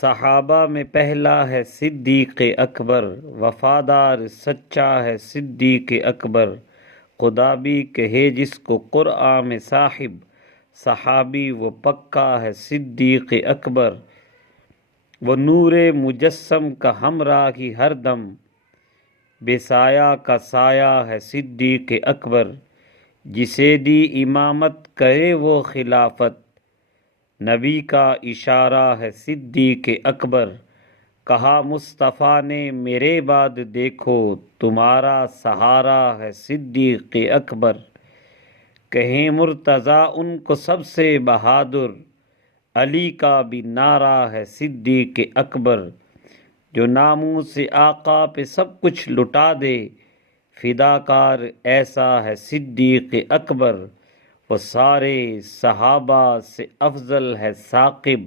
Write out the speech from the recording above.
صحابہ میں پہلا ہے صدیق اکبر، وفادار سچا ہے صدیق اکبر۔ خدا بھی کہے جس کو قرآن میں صاحب، صحابی وہ پکا ہے صدیق اکبر۔ وہ نور مجسم کا ہمراہی ہر دم، بے سایہ کا سایہ ہے صدیق اکبر۔ جسے دی امامت کرے وہ خلافت، نبی کا اشارہ ہے صدیق اکبر۔ کہا مصطفیٰ نے میرے بعد دیکھو، تمہارا سہارا ہے صدیق اکبر۔ کہیں مرتضیٰ ان کو سب سے بہادر، علی کا بھی نعرہ ہے صدیق اکبر۔ جو ناموس آقا پہ سب کچھ لٹا دے، فداکار ایسا ہے صدیق اکبر۔ وہ سارے صحابہ سے افضل ہے ثاقب،